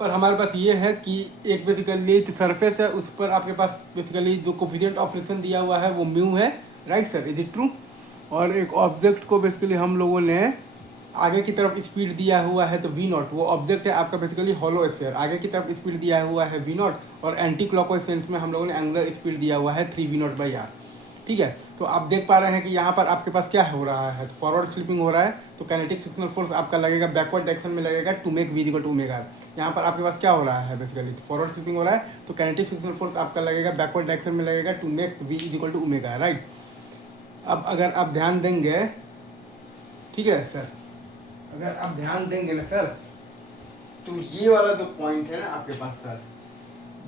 पर हमारे पास ये है कि एक बेसिकली सरफेस है, उस पर आपके पास बेसिकली जो कोफिशिएंट ऑफ फ्रिक्शन दिया हुआ है वो म्यू है, right sir, is it true. और एक ऑब्जेक्ट को बेसिकली हम लोगों ने आगे की तरफ स्पीड दिया हुआ है तो वी नॉट, वो ऑब्जेक्ट है आपका बेसिकली हॉलो स्फीयर, आगे की तरफ स्पीड दिया हुआ है वी नॉट, और एंटी क्लॉकवाइज सेंस में हम लोगों ने एंगुलर स्पीड दिया हुआ है 3 वी नॉट बाई आर। ठीक है, तो आप देख पा रहे हैं कि यहाँ पर आपके पास क्या हो रहा है, तो फॉरवर्ड स्लिपिंग हो रहा है, तो काइनेटिक फ्रिक्शनल फोर्स आपका लगेगा बैकवर्ड डायरेक्शन में लगेगा to make V equal to omega. यहाँ पर आपके पास क्या हो रहा है, बेसिकली फॉरवर्ड स्लिपिंग हो रहा है, तो काइनेटिक फ्रिक्शनल फोर्स आपका लगेगा बैकवर्ड डायरेक्शन में लगेगा to make V equal to omega, right. अब अगर आप ध्यान देंगे, ठीक है सर, अगर आप ध्यान देंगे ना सर, तो ये वाला जो पॉइंट है ना आपके पास सर,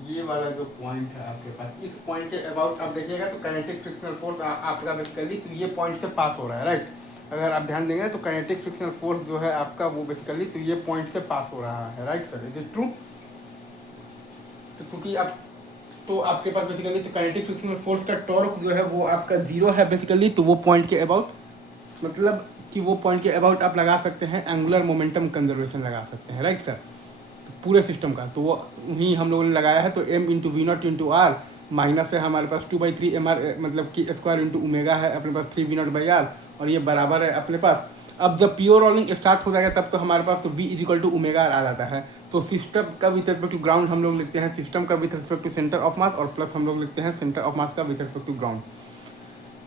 ये वाला जो पॉइंट है आपके पास, इस पॉइंट के अबाउट आप देखिएगा तो काइनेटिक फ्रिक्शनल फोर्स आपका बेसिकली तो ये पॉइंट से पास हो रहा है, राइट। अगर आप ध्यान देंगे तो काइनेटिक फ्रिक्शनल फोर्स जो है आपका वो बेसिकली तो ये पॉइंट से पास हो रहा है, right sir, is it true. तो क्योंकि आप तो आपके पास बेसिकली तो काइनेटिक फ्रिक्शनल फोर्स का टॉर्क जो है वो आपका जीरो है बेसिकली, तो वो पॉइंट के अबाउट मतलब कि वो पॉइंट के अबाउट आप लगा सकते हैं एंगुलर मोमेंटम कंजर्वेशन लगा सकते हैं, राइट सर, पूरे सिस्टम का। तो वो वहीं हम लोगों ने लगाया है, तो m into V not into R minus है हमारे पास 2/3 एम आर मतलब कि स्क्वायर इंटू ओमेगा है अपने पास 3 वी नॉट बाई आर, और ये बराबर है अपने पास। अब जब प्योर रोलिंग स्टार्ट हो जाएगा तब तो हमारे पास तो v is equal to omega आ जाता है। तो सिस्टम का विथ रिस्पेक्ट टू ग्राउंड हम लोग लिखते हैं सिस्टम का with respect to centre of mass, और प्लस हम लोग लिखते हैं सेंटर ऑफ मास का विथ रिस्पेक्ट टू ग्राउंड।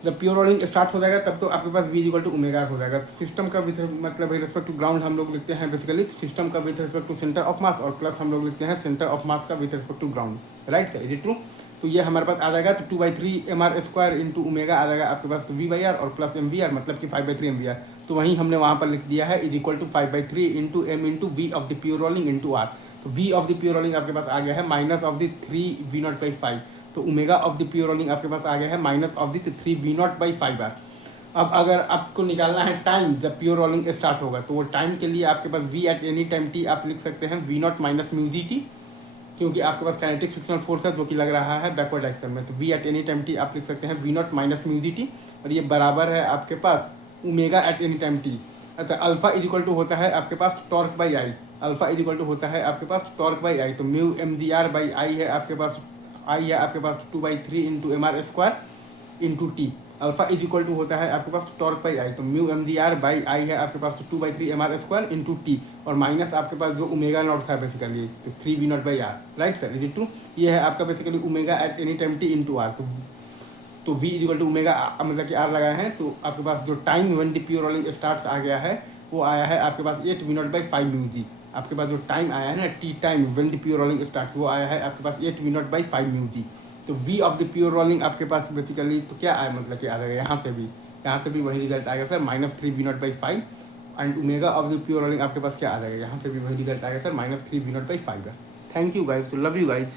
जब प्योर रोलिंग स्टार्ट हो जाएगा तब तो आपके पास v इक्वल टू ओमेगा हो जाएगा। तो सिस्टम का विथ मतलब रिस्पेक्ट टू ग्राउंड हम लोग लिखते हैं बेसिकली सिस्टम का with respect to centre of mass, और प्लस हम लोग लिखते हैं सेंटर ऑफ मास का with respect to ground, right sir, is it true. तो ये हमारे पास आ जाएगा, तो 2/3 M R square into omega आ जाएगा आपके पास, तो वी बाई आर और प्लस एम वी आर मतलब कि 5/3 एम वी आर। तो वहीं हमने वहाँ पर लिख दिया है is equal to 5/3 into M into V of the pure rolling into R. तो V of the pure rolling आपके पास आ गया है minus of the 3 V not by 5, तो omega of the pure rolling आपके पास आ गया है minus of the 3 V not by 5 R. अब अगर आपको निकालना है टाइम जब प्योर रोलिंग स्टार्ट होगा, तो वो टाइम के लिए आपके पास v at any time t आप लिख सकते हैं v naught minus mu G T, क्योंकि आपके पास काइनेटिक फ्रिक्शनल फोर्स है जो कि लग रहा है बैकवर्ड डायरेक्शन में। तो v at any time t आप लिख सकते हैं v naught minus mu G T, और ये बराबर है आपके पास omega at any time t। अच्छा, अल्फा इज इक्वल टू होता है आपके पास torque by I, alpha is equal to होता है आपके पास टॉर्क बाई आई, तो mu M G R by I है आपके पास, आई है आपके पास 2/3 into M R square into T. Alpha is equal to होता है आपके पास टॉर्क बाई आई, तो mu M G R by I है आपके पास 2/3 M R square into T, और माइनस आपके पास जो ओमेगा नॉट था बेसिकली तो 3 V not by R, right sir, is it true. ये है आपका basically omega at any time T into R. तो v is equal to omega मतलब कि आर लगाए हैं, तो आपके पास जो time when the pure rolling start आ गया है वो आया है आपके पास 8 V not by 5 mu G. आपके पास जो टाइम आया है ना T time when the pure rolling start, वो आया है आपके पास 8 V not by 5 mu G. तो v of the pure rolling आपके पास बेसिकली तो क्या आया मतलब कि आ जाएगा, यहाँ से भी वही रिजल्ट आएगा sir minus 3 V not by 5, and omega of the pure rolling आपके पास क्या आ जाएगा, यहाँ से भी वही रिजल्ट आएगा sir minus 3 V not by 5 है। थैंक यू गाइज, तो लव यू गाइज।